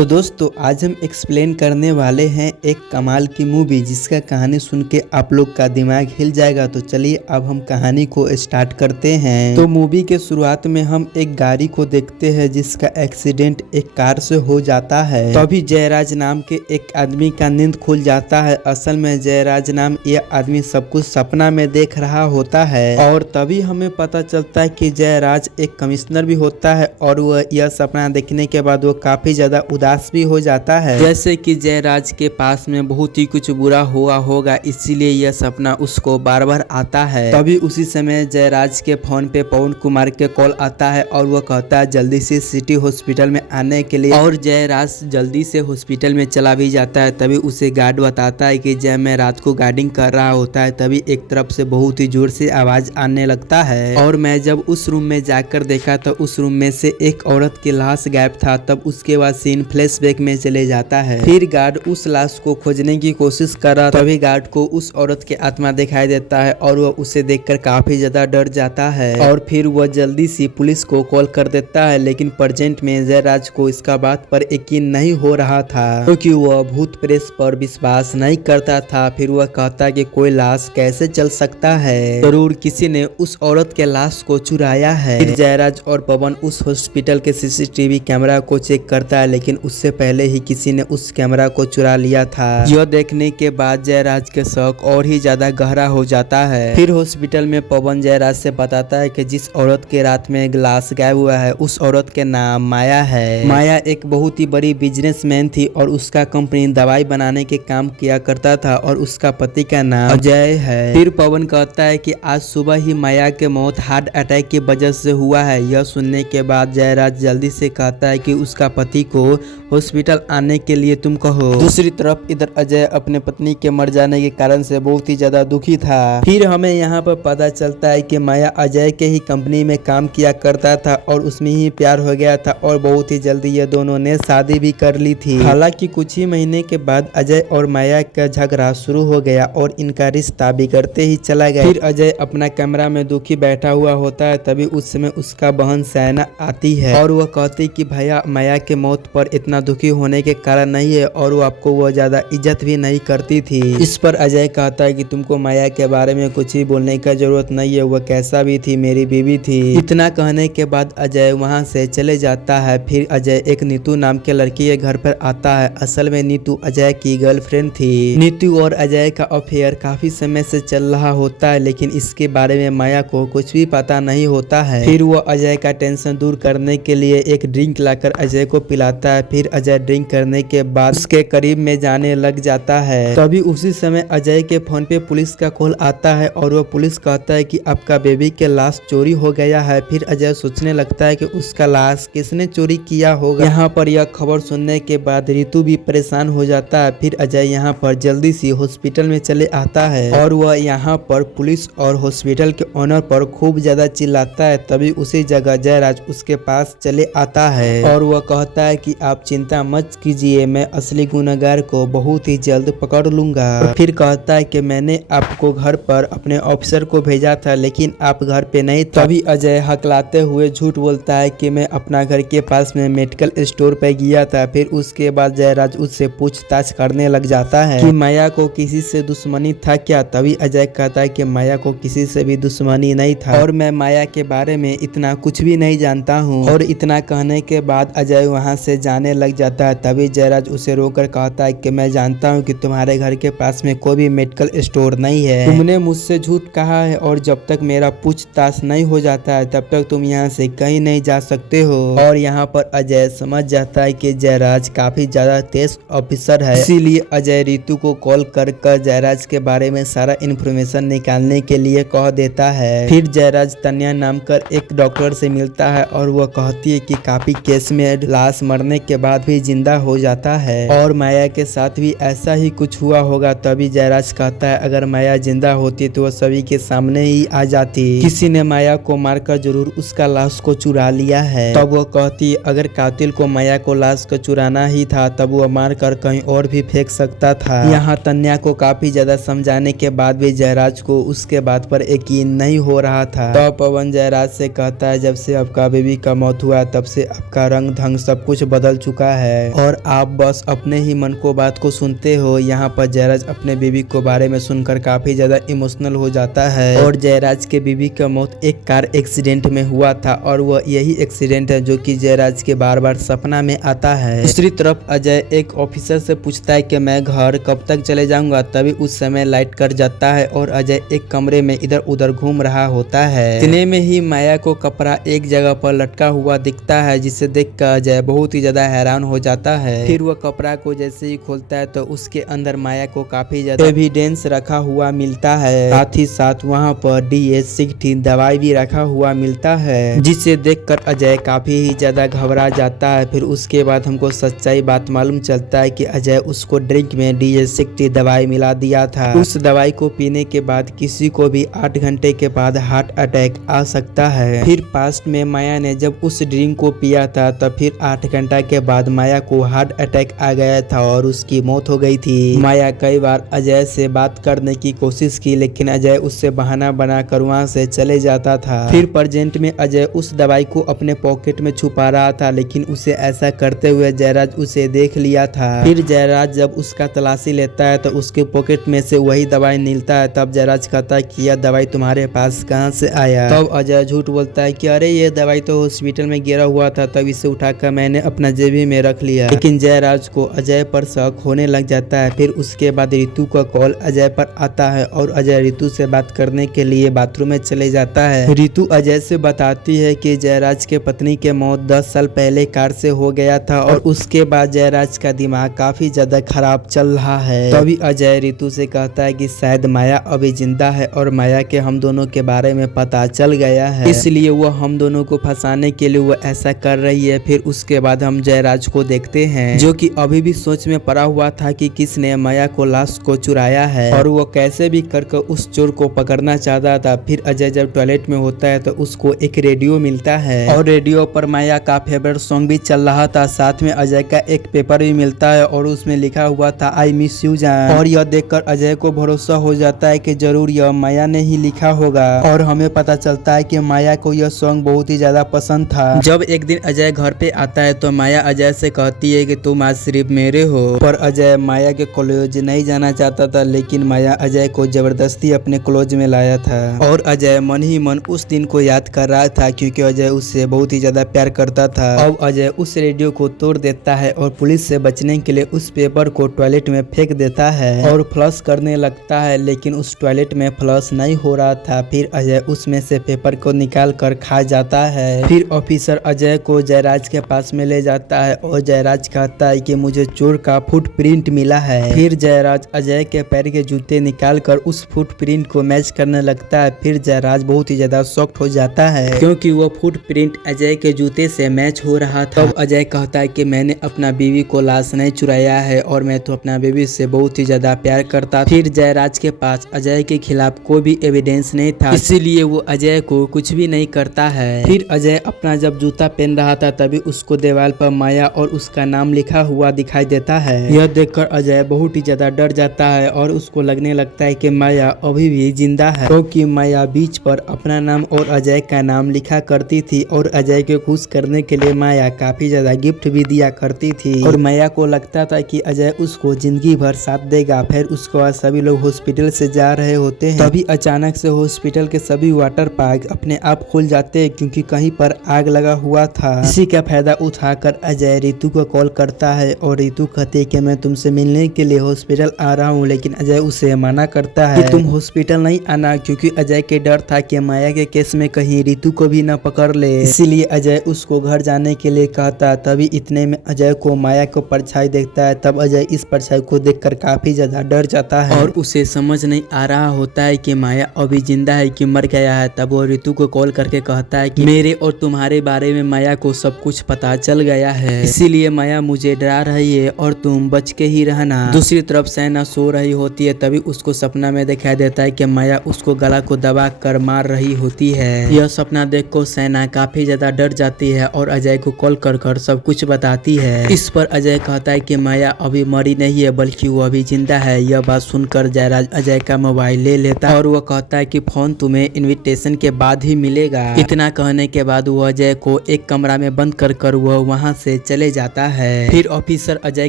तो दोस्तों आज हम एक्सप्लेन करने वाले हैं एक कमाल की मूवी जिसका कहानी सुन के आप लोग का दिमाग हिल जाएगा। तो चलिए अब हम कहानी को स्टार्ट करते हैं। तो मूवी के शुरुआत में हम एक गाड़ी को देखते हैं जिसका एक्सीडेंट एक कार से हो जाता है। तभी जयराज नाम के एक आदमी का नींद खुल जाता है। असल में जयराज नाम यह आदमी सब कुछ सपना में देख रहा होता है और तभी हमें पता चलता है कि जयराज एक कमिश्नर भी होता है और वह यह सपना देखने के बाद वो काफी ज्यादा उदास भी हो जाता है, जैसे कि जयराज के पास में बहुत ही कुछ बुरा हुआ होगा, इसीलिए यह सपना उसको बार बार आता है। तभी उसी समय जयराज के फोन पे पवन कुमार के कॉल आता है और वो कहता है जल्दी से सिटी हॉस्पिटल में आने के लिए, और जयराज जल्दी से हॉस्पिटल में चला भी जाता है। तभी उसे गार्ड बताता है कि जब मैं रात को गार्डिंग कर रहा होता है तभी एक तरफ से बहुत ही जोर से आवाज आने लगता है और मैं जब उस रूम में जाकर देखा तो उस रूम में से एक औरत की लाश गायब था। तब उसके बाद सीन फ्लैशबैक में चले जाता है। फिर गार्ड उस लाश को खोजने की कोशिश कर रहा, तभी गार्ड को उस औरत की आत्मा दिखाई देता है और वह उसे देखकर काफी ज्यादा डर जाता है और फिर वह जल्दी से पुलिस को कॉल कर देता है। लेकिन प्रेजेंट में जयराज को इसका बात पर यकीन नहीं हो रहा था क्योंकि वह भूत प्रेत पर विश्वास नहीं करता था। फिर वह कहता कि कोई लाश कैसे चल सकता है, जरूर किसी ने उस औरत के लाश को चुराया है। फिर जयराज और पवन उस हॉस्पिटल के सीसीटीवी कैमरा को चेक करता है, लेकिन उससे पहले ही किसी ने उस कैमरा को चुरा लिया था। यह देखने के बाद जयराज के शौक और ही ज्यादा गहरा हो जाता है। फिर हॉस्पिटल में पवन जयराज से बताता है कि जिस औरत के रात में ग्लास गायब हुआ है उस औरत के नाम माया है। माया एक बहुत ही बड़ी बिजनेसमैन थी और उसका कंपनी दवाई बनाने के काम किया करता था और उसका पति का नाम अजय है। फिर पवन कहता है कि आज सुबह ही माया के मौत हार्ट अटैक की वजह से हुआ है। यह सुनने के बाद जयराज जल्दी से कहता है कि उसका पति को हॉस्पिटल आने के लिए तुम कहो। दूसरी तरफ इधर अजय अपने पत्नी के मर जाने के कारण से बहुत ही ज्यादा दुखी था। फिर हमें यहाँ पर पता चलता है कि माया अजय के ही कंपनी में काम किया करता था और उसमें ही प्यार हो गया था और बहुत ही जल्दी ये दोनों ने शादी भी कर ली थी। हालांकि कुछ ही महीने के बाद अजय और माया का झगड़ा शुरू हो गया और इनका रिश्ता बिगड़ते ही चला गया। फिर अजय अपना कमरा में दुखी बैठा हुआ होता है, तभी उस समय उसका बहन सैना आती है और वह कहती कि भैया माया के मौत पर इतना दुखी होने के कारण नहीं है और वो आपको वो ज्यादा इज्जत भी नहीं करती थी। इस पर अजय कहता है कि तुमको माया के बारे में कुछ ही बोलने का जरूरत नहीं है, वह कैसा भी थी मेरी बीवी थी। इतना कहने के बाद अजय वहां से चले जाता है। फिर अजय एक नीतू नाम के लड़की के घर पर आता है। असल में नीतू अजय की गर्लफ्रेंड थी। नीतू और अजय का अफेयर काफी समय से चल रहा होता है, लेकिन इसके बारे में माया को कुछ भी पता नहीं होता है। फिर वो अजय का टेंशन दूर करने के लिए एक ड्रिंक लाकर अजय को पिलाता है। फिर अजय ड्रिंक करने के बाद उसके करीब में जाने लग जाता है। तभी उसी समय अजय के फोन पे पुलिस का कॉल आता है और वह पुलिस कहता है कि आपका बेबी के लाश चोरी हो गया है। फिर अजय सोचने लगता है कि उसका लाश किसने चोरी किया होगा। यहाँ पर यह खबर सुनने के बाद रितु भी परेशान हो जाता है। फिर अजय यहाँ पर जल्दी से हॉस्पिटल में चले आता है और वह यहाँ पर पुलिस और हॉस्पिटल के ओनर पर खूब ज्यादा चिल्लाता है। तभी उसी जगह जयराज उसके पास चले आता है और वह कहता है कि आप चिंता मत कीजिए, मैं असली गुनहगार को बहुत ही जल्द पकड़ लूंगा। फिर कहता है कि मैंने आपको घर पर अपने ऑफिसर को भेजा था लेकिन आप घर पे नहीं थे। तभी अजय हकलाते हुए झूठ बोलता है कि मैं अपना घर के पास में मेडिकल स्टोर पे गया था। फिर उसके बाद जयराज उससे पूछताछ करने लग जाता है कि माया को किसी से दुश्मनी था क्या। तभी अजय कहता है कि माया को किसी से भी दुश्मनी नहीं था और मैं माया के बारे में इतना कुछ भी नहीं जानता हूँ। और इतना कहने के बाद अजय वहाँ से जाने लग जाता है। तभी जयराज उसे रोककर कहता है कि मैं जानता हूँ कि तुम्हारे घर के पास में कोई भी मेडिकल स्टोर नहीं है, तुमने मुझसे झूठ कहा है और जब तक मेरा पूछताछ नहीं हो जाता है तब तक तुम यहाँ से कहीं नहीं जा सकते हो। और यहाँ पर अजय समझ जाता है कि जयराज काफी ज्यादा तेज ऑफिसर है, इसीलिए अजय रितु को कॉल कर जयराज के बारे में सारा इन्फॉर्मेशन निकालने के लिए कह देता है। फिर जयराज तन्या नाम कर एक डॉक्टर से मिलता है और वह कहती है कि काफी केस में लाश मरने के बाद भी जिंदा हो जाता है और माया के साथ भी ऐसा ही कुछ हुआ होगा। तभी जयराज कहता है अगर माया जिंदा होती तो वह सभी के सामने ही आ जाती, किसी ने माया को मारकर जरूर उसका लाश को चुरा लिया है। तब वह कहती अगर कातिल को माया को लाश को चुराना ही था तब वह मारकर कहीं और भी फेंक सकता था। यहाँ तन्या को काफी ज्यादा समझाने के बाद भी जयराज को उसके बात पर यकीन नहीं हो रहा था। तब पवन जयराज से कहता है जब से आपका बेबी का मौत हुआ तब से आपका रंग ढंग सब कुछ बदल चुका चुका है और आप बस अपने ही मन को बात को सुनते हो। यहाँ पर जयराज अपने बीवी को बारे में सुनकर काफी ज्यादा इमोशनल हो जाता है और जयराज के बीवी का मौत एक कार एक्सीडेंट में हुआ था और वह यही एक्सीडेंट है जो कि जयराज के बार बार सपना में आता है। दूसरी तरफ अजय एक ऑफिसर से पूछता है कि मैं घर कब तक चले जाऊंगा, तभी उस समय लाइट कट जाता है और अजय एक कमरे में इधर उधर घूम रहा होता है। इतने में ही माया को कपड़ा एक जगह पर लटका हुआ दिखता है जिसे देखकर अजय बहुत ही ज्यादा हैरान हो जाता है। फिर वह कपड़ा को जैसे ही खोलता है तो उसके अंदर माया को काफी ज्यादा एविडेंस रखा हुआ मिलता है। साथ ही साथ वहाँ पर DS-60 दवाई भी रखा हुआ मिलता है जिसे देखकर अजय काफी ही ज्यादा घबरा जाता है। फिर उसके बाद हमको सच्चाई बात मालूम चलता है कि अजय उसको ड्रिंक में DS-60 दवाई मिला दिया था। उस दवाई को पीने के बाद किसी को भी 8 घंटे के बाद हार्ट अटैक आ सकता है। फिर पास्ट में माया ने जब उस ड्रिंक को पिया था तब फिर 8 घंटा के बाद माया को हार्ट अटैक आ गया था और उसकी मौत हो गई थी। माया कई बार अजय से बात करने की कोशिश की लेकिन अजय उससे बहाना बनाकर वहाँ से चले जाता था। फिर प्रेजेंट में अजय उस दवाई को अपने पॉकेट में छुपा रहा था लेकिन उसे ऐसा करते हुए जयराज उसे देख लिया था। फिर जयराज जब उसका तलाशी लेता है तो उसके पॉकेट में से वही दवाई निकलता है। तब जयराज कहता है कि यह दवाई तुम्हारे पास कहाँ से आया। तब अजय झूठ बोलता है कि अरे ये दवाई तो हॉस्पिटल में गिरा हुआ था, तब इसे उठाकर मैंने अपना जेबी में रख लिया। लेकिन जयराज को अजय पर शक होने लग जाता है। फिर उसके बाद रितु का कॉल अजय पर आता है और अजय रितु से बात करने के लिए बाथरूम में चले जाता है। रितु अजय से बताती है कि जयराज के पत्नी के मौत 10 साल पहले कार से हो गया था और उसके बाद जयराज का दिमाग काफी ज्यादा खराब चल रहा है। तभी अजय रितु से कहता है कि शायद माया अभी जिंदा है और माया के हम दोनों के बारे में पता चल गया है, इसलिए वो हम दोनों को फंसाने के लिए वो ऐसा कर रही है। फिर उसके बाद हम जयराज को देखते हैं जो कि अभी भी सोच में पड़ा हुआ था कि किसने माया को लाश को चुराया है और वो कैसे भी करके उस चोर को पकड़ना चाहता था। फिर अजय जब टॉयलेट में होता है तो उसको एक रेडियो मिलता है और रेडियो पर माया का फेवरेट सॉन्ग भी चल रहा था। साथ में अजय का एक पेपर भी मिलता है और उसमें लिखा हुआ था आई मिस यू जान। और यह देखकर अजय को भरोसा हो जाता है कि जरूर यह माया ने ही लिखा होगा और हमें पता चलता है कि माया को यह सॉन्ग बहुत ही ज्यादा पसंद था। जब एक दिन अजय घर पे आता है तो माया अजय से कहती है कि तुम आज सिर्फ मेरे हो, पर अजय माया के कॉलेज नहीं जाना चाहता था लेकिन माया अजय को जबरदस्ती अपने कॉलेज में लाया था और अजय मन ही मन उस दिन को याद कर रहा था क्योंकि अजय उससे बहुत ही ज्यादा प्यार करता था। अब अजय उस रेडियो को तोड़ देता है और पुलिस से बचने के लिए उस पेपर को टॉयलेट में फेंक देता है और फ्लश करने लगता है लेकिन उस टॉयलेट में फ्लश नहीं हो रहा था। फिर अजय उसमें से पेपर को निकाल कर खा जाता है। फिर ऑफिसर अजय को जयराज के पास में ले जाता है और जयराज कहता है कि मुझे चोर का फुटप्रिंट मिला है। फिर जयराज अजय के पैर के जूते निकाल कर उस फुटप्रिंट को मैच करने लगता है। फिर जयराज बहुत ही ज्यादा शॉक्ड हो जाता है क्योंकि वो फुटप्रिंट अजय के जूते से मैच हो रहा था। तब अजय कहता है कि मैंने अपना बीवी को लाश नहीं चुराया है और मैं तो अपना बीवी से बहुत ही ज्यादा प्यार करता। फिर जयराज के पास अजय के खिलाफ कोई भी एविडेंस नहीं था, इसीलिए वो अजय को कुछ भी नहीं करता है। फिर अजय अपना जब जूता पहन रहा था तभी उसको दीवार पर माया और उसका नाम लिखा हुआ दिखाई देता है। यह देखकर अजय बहुत ही ज्यादा डर जाता है और उसको लगने लगता है कि माया अभी भी जिंदा है क्योंकि माया बीच पर अपना नाम और अजय का नाम लिखा करती थी और अजय को खुश करने के लिए माया काफी ज्यादा गिफ्ट भी दिया करती थी और माया को लगता था कि अजय उसको जिंदगी भर साथ देगा। फिर उसके बाद सभी लोग हॉस्पिटल से जा रहे होते हैं तभी अचानक से हॉस्पिटल के सभी वाटर पार्क अपने आप खुल जाते हैं क्योंकि कहीं पर आग लगा हुआ था। इसी का फायदा उठाकर अजय रितु को कॉल करता है और रितु कहती है कि मैं तुमसे मिलने के लिए हॉस्पिटल आ रहा हूँ, लेकिन अजय उसे मना करता है कि तुम हॉस्पिटल नहीं आना क्योंकि अजय के डर था कि माया के केस में कहीं रितु को भी न पकड़ ले, इसीलिए अजय उसको घर जाने के लिए कहता। तभी इतने में अजय को माया को परछाई देखता है। तब अजय इस परछाई को देखकर काफी ज्यादा डर जाता है और उसे समझ नहीं आ रहा होता है कि माया अभी जिंदा है कि मर गया है। तब वो रितु को कॉल करके कहता है कि मेरे और तुम्हारे बारे में माया को सब कुछ पता चल गया है, इसीलिए माया मुझे डरा रही है और तुम बच के ही रहना। दूसरी तरफ सैना सो रही होती है तभी उसको सपना में दिखाई देता है कि माया उसको गला को दबा कर मार रही होती है। यह सपना देखकर सैना काफी ज्यादा डर जाती है और अजय को कॉल कर सब कुछ बताती है। इस पर अजय कहता है कि माया अभी मरी नहीं है बल्कि वो अभी जिंदा है। यह बात सुनकर जयराज अजय का मोबाइल ले लेता है और वो कहता है कि फोन तुम्हें इनविटेशन के बाद ही मिलेगा। इतना कहने के बाद वो अजय को एक कमरा में बंद कर वह वहाँ से से चले जाता है। फिर ऑफिसर अजय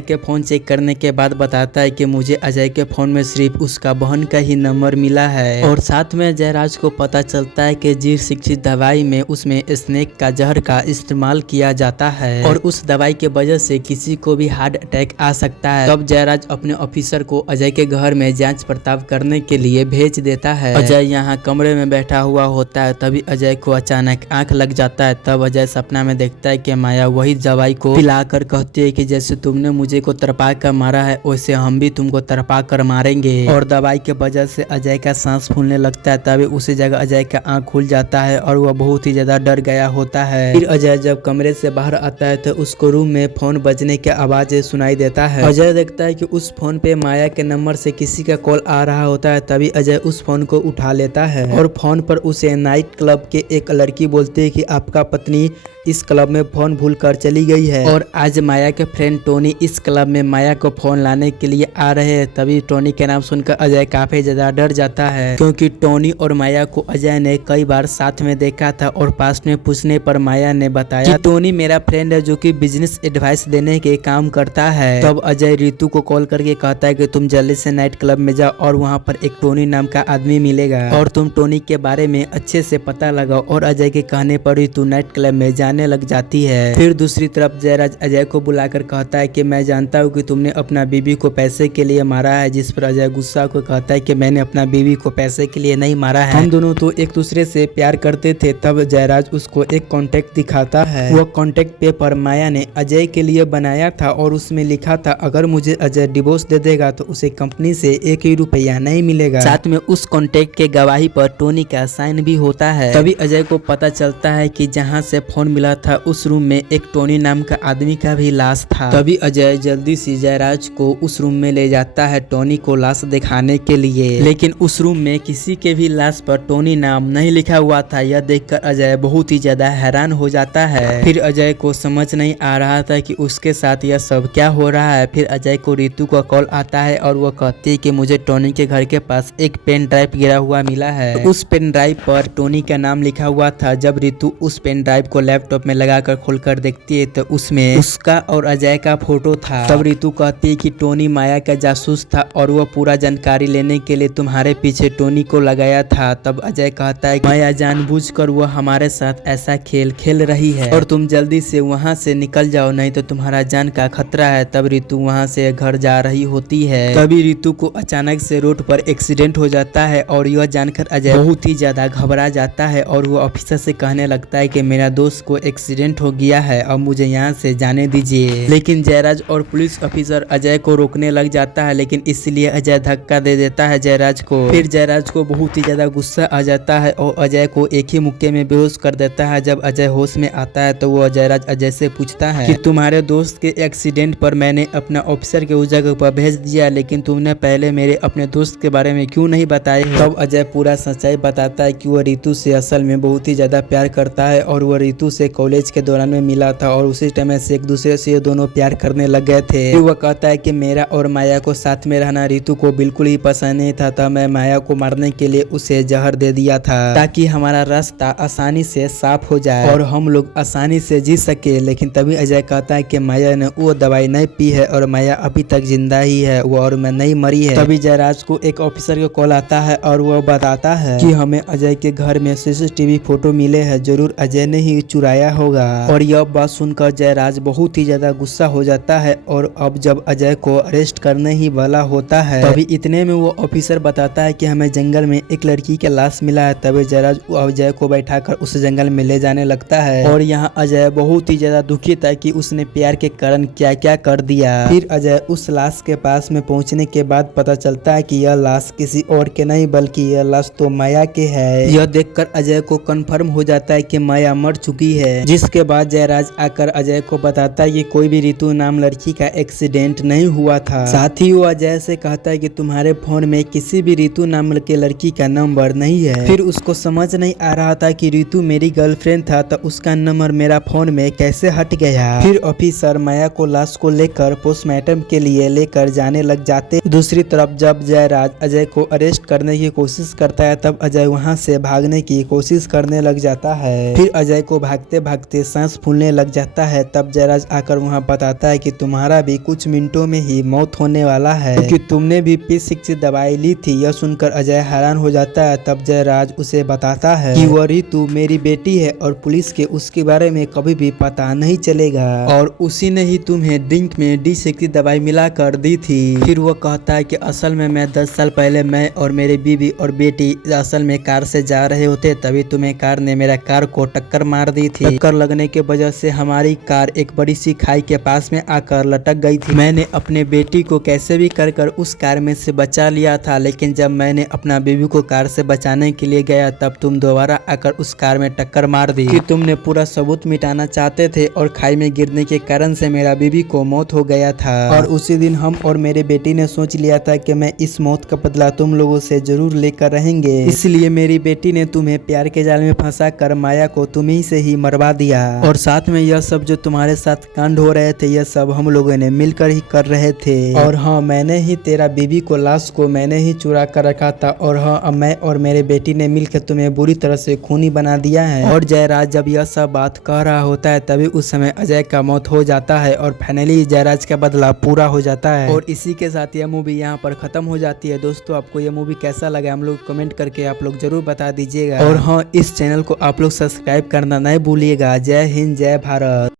के फोन चेक करने के बाद बताता है कि मुझे अजय के फोन में सिर्फ उसका बहन का ही नंबर मिला है और साथ में जयराज को पता चलता है कि जीव शिक्षित दवाई में उसमें स्नेक का जहर का इस्तेमाल किया जाता है और उस दवाई के वजह से किसी को भी हार्ट अटैक आ सकता है। तब जयराज अपने ऑफिसर को अजय के घर में जांच पड़ताल करने के लिए भेज देता है। अजय यहाँ कमरे में बैठा हुआ होता है, तभी अजय को अचानक आंख लग जाता है। तब अजय सपना में देखता है कि माया वही दवाई को पिलाकर कहती है कि जैसे तुमने मुझे को तरपा कर मारा है वैसे हम भी तुमको तरपा कर मारेंगे और दवाई के वजह से अजय का सांस फूलने लगता है। तभी उसी जगह अजय का आंख खुल जाता है और वह बहुत ही ज्यादा डर गया होता है। फिर अजय जब कमरे से बाहर आता है तो उसको रूम में फोन बजने की आवाज सुनाई देता है। अजय देखता है कि उस फोन पे माया के नंबर से किसी का कॉल आ रहा होता है। तभी अजय उस फोन को उठा लेता है और फोन पर उसे नाइट क्लब के एक लड़की बोलती है कि आपका पत्नी इस क्लब में फोन भूल कर चली गई है और आज माया के फ्रेंड टोनी इस क्लब में माया को फोन लाने के लिए आ रहे हैं। तभी टोनी के नाम सुनकर अजय काफी ज्यादा डर जाता है क्योंकि टोनी और माया को अजय ने कई बार साथ में देखा था और पास में पूछने पर माया ने बताया कि टोनी मेरा फ्रेंड है जो कि बिजनेस एडवाइस देने के काम करता है। तब अजय रितु को कॉल करके कहता है कि तुम जल्दी से नाइट क्लब में जाओ और वहाँ पर एक टोनी नाम का आदमी मिलेगा और तुम टोनी के बारे में अच्छे से पता लगाओ। और अजय के कहने पर रितु नाइट क्लब में जाने लग जाती है। फिर दूसरी तरफ जयराज अजय को बुलाकर कहता है कि मैं जानता हूँ कि तुमने अपना बीवी को पैसे के लिए मारा है। जिस पर अजय गुस्सा को कहता है कि मैंने अपना बीवी को पैसे के लिए नहीं मारा है, हम दोनों तो एक दूसरे से प्यार करते थे। तब जयराज उसको एक कॉन्ट्रैक्ट दिखाता है। वो कॉन्ट्रैक्ट पेपर माया ने अजय के लिए बनाया था और उसमें लिखा था अगर मुझे अजय डिवोर्स दे देगा तो उसे कंपनी से 1 ही रुपया नहीं मिलेगा। साथ में उस कॉन्ट्रैक्ट के गवाही पर टोनी का साइन भी होता है। तभी अजय को पता चलता है कि जहाँ से फोन मिला था उस रूम में एक टोनी नाम का आदमी का भी लाश था। तभी अजय जल्दी से जयराज को उस रूम में ले जाता है टोनी को लाश दिखाने के लिए, लेकिन उस रूम में किसी के भी लाश पर टोनी नाम नहीं लिखा हुआ था। यह देखकर अजय बहुत ही ज्यादा हैरान हो जाता है। फिर अजय को समझ नहीं आ रहा था कि उसके साथ यह सब क्या हो रहा है। फिर अजय को रितु का कॉल आता है और वो कहती है कि मुझे टोनी के घर के पास एक पेन ड्राइव गिरा हुआ मिला है। उस पेन ड्राइव पर टोनी का नाम लिखा हुआ था। जब रितु उस पेन ड्राइव को लैपटॉप में लगाकर खोलकर देखती है तो उसमें उसका और अजय का फोटो था। तब रितु कहती है कि टोनी माया का जासूस था और वो पूरा जानकारी लेने के लिए तुम्हारे पीछे टोनी को लगाया था। तब अजय कहता है कि माया जानबूझकर वो हमारे साथ ऐसा खेल खेल रही है और तुम जल्दी से वहाँ से निकल जाओ नहीं तो तुम्हारा जान का खतरा है। तब रितु वहाँ से घर जा रही होती है। तभी रितु को अचानक से रोड पर एक्सीडेंट हो जाता है और यह जानकर अजय बहुत ही ज्यादा घबरा जाता है और वो ऑफिसर से कहने लगता है कि मेरा दोस्त को एक्सीडेंट हो गया है, अब मुझे यहाँ से जाने दीजिए। लेकिन जयराज और पुलिस ऑफिसर अजय को रोकने लग जाता है, लेकिन इसलिए अजय धक्का दे देता है जयराज को। फिर जयराज को बहुत ही ज्यादा गुस्सा आ जाता है और अजय को एक ही मुक्के में बेहोश कर देता है। जब अजय होश में आता है तो वो जयराज अजय से पूछता है कि तुम्हारे दोस्त के एक्सीडेंट पर मैंने अपना ऑफिसर के उस जगह पर भेज दिया, लेकिन तुमने पहले मेरे अपने दोस्त के बारे में क्यों नहीं बताया। तब अजय पूरा सच्चाई बताता है कि वो रितु से असल में बहुत ही ज्यादा प्यार करता है और वो रितु से कॉलेज के दौरान में मिला था और उसी टाइम से एक दूसरे से दोनों प्यार करने लग गए थे। फिर वो कहता है कि मेरा और माया को साथ में रहना रितु को बिल्कुल ही पसंद नहीं था, तब मैं माया को मारने के लिए उसे जहर दे दिया था ताकि हमारा रास्ता आसानी से साफ हो जाए और हम लोग आसानी से जी सके। लेकिन तभी अजय कहता है कि माया ने वो दवाई नहीं पी है और माया अभी तक जिंदा ही है वो और मैं नहीं मरी है। तभी जयराज को एक ऑफिसर का कॉल आता है और वो बताता है कि हमें अजय के घर में सीसीटीवी फोटो मिले हैं, जरूर अजय ने ही चुराया होगा। और यह बात सुनकर जयराज बहुत ही ज्यादा गुस्सा हो जाता है और अब जब अजय को अरेस्ट करने ही वाला होता है तभी इतने में वो ऑफिसर बताता है कि हमें जंगल में एक लड़की का लाश मिला है। तभी जयराज अजय को बैठाकर उस जंगल में ले जाने लगता है और यहाँ अजय बहुत ही ज्यादा दुखी था कि उसने प्यार के कारण क्या क्या कर दिया। फिर अजय उस लाश के पास में पहुँचने के बाद पता चलता है कि यह लाश किसी और के नहीं बल्कि यह लाश तो माया के है। यह देखकर अजय को कंफर्म हो जाता है कि माया मर चुकी है। जिसके बाद जयराज आकर अजय को बताता है कि कोई भी रितु नाम लड़की का एक्सीडेंट नहीं हुआ था। साथ ही वो अजय से कहता है कि तुम्हारे फोन में किसी भी रितु नाम के लड़की का नंबर नहीं है। फिर उसको समझ नहीं आ रहा था कि रितु मेरी गर्लफ्रेंड था तो उसका नंबर मेरा फोन में कैसे हट गया। फिर ऑफिसर माया को लाश को लेकर पोस्टमार्टम के लिए लेकर जाने लग जाते। दूसरी तरफ जब जयराज अजय को अरेस्ट करने की कोशिश करता है तब अजय वहाँ से भागने की कोशिश करने लग जाता है। फिर अजय को भागते भागते सांस फूलने लग जाता है तब जयराज आकर वहाँ बताता है कि तुम्हारा भी कुछ मिनटों में ही मौत होने वाला है क्योंकि तुमने भी P6 दवाई ली थी। यह सुनकर अजय हैरान हो जाता है। तब जयराज उसे बताता है कि वह रितु मेरी बेटी है और पुलिस के उसके बारे में कभी भी पता नहीं चलेगा और उसी ने ही तुम्हें ड्रिंक में D6 दवाई मिला कर दी थी। फिर वो कहता है कि असल में मैं 10 साल पहले मैं और मेरी बीवी और बेटी असल में कार से जा रहे होते, तभी तुम्हें कार ने मेरा कार को टक्कर मार दी थी। टक्कर लगने के वजह से हमारी कार एक बड़ी सी खाई के पास में आकर लटक गई थी। मैंने अपने बेटी को कैसे भी कर उस कार में से बचा लिया था, लेकिन जब मैंने अपना बीवी को कार से बचाने के लिए गया तब तुम दोबारा आकर उस कार में टक्कर मार दी कि तुमने पूरा सबूत मिटाना चाहते थे और खाई में गिरने के कारण से मेरा बीवी को मौत हो गया था। और उसी दिन हम और मेरी बेटी ने सोच लिया था कि मैं इस मौत का बदला तुम लोगों से जरूर लेकर रहेंगे, इसलिए मेरी बेटी ने तुम्हें प्यार के जाल में फंसा कर माया को तुम्ही से ही मरवा दिया। और साथ में यह सब जो तुम्हारे साथ कांड हो रहे थे यह सब हम लोगों ने मिलकर ही कर रहे थे। और हाँ, मैंने ही तेरा बीवी को लाश को मैंने ही चुरा कर रखा था। और हाँ, अब मैं और मेरे बेटी ने मिलकर तुम्हें बुरी तरह से खूनी बना दिया है। और जयराज जब यह सब बात कह रहा होता है तभी उस समय अजय का मौत हो जाता है और फाइनली जयराज का बदला पूरा हो जाता है। और इसी के साथ यह मूवी यहाँ पर खत्म हो जाती है। दोस्तों, आपको यह मूवी कैसा लगा हम लोग कमेंट करके आप लोग जरूर बता दीजिएगा। और हाँ, इस चैनल को आप लोग सब्सक्राइब करना नहीं भूलिएगा। जय हिंद, जय भारत।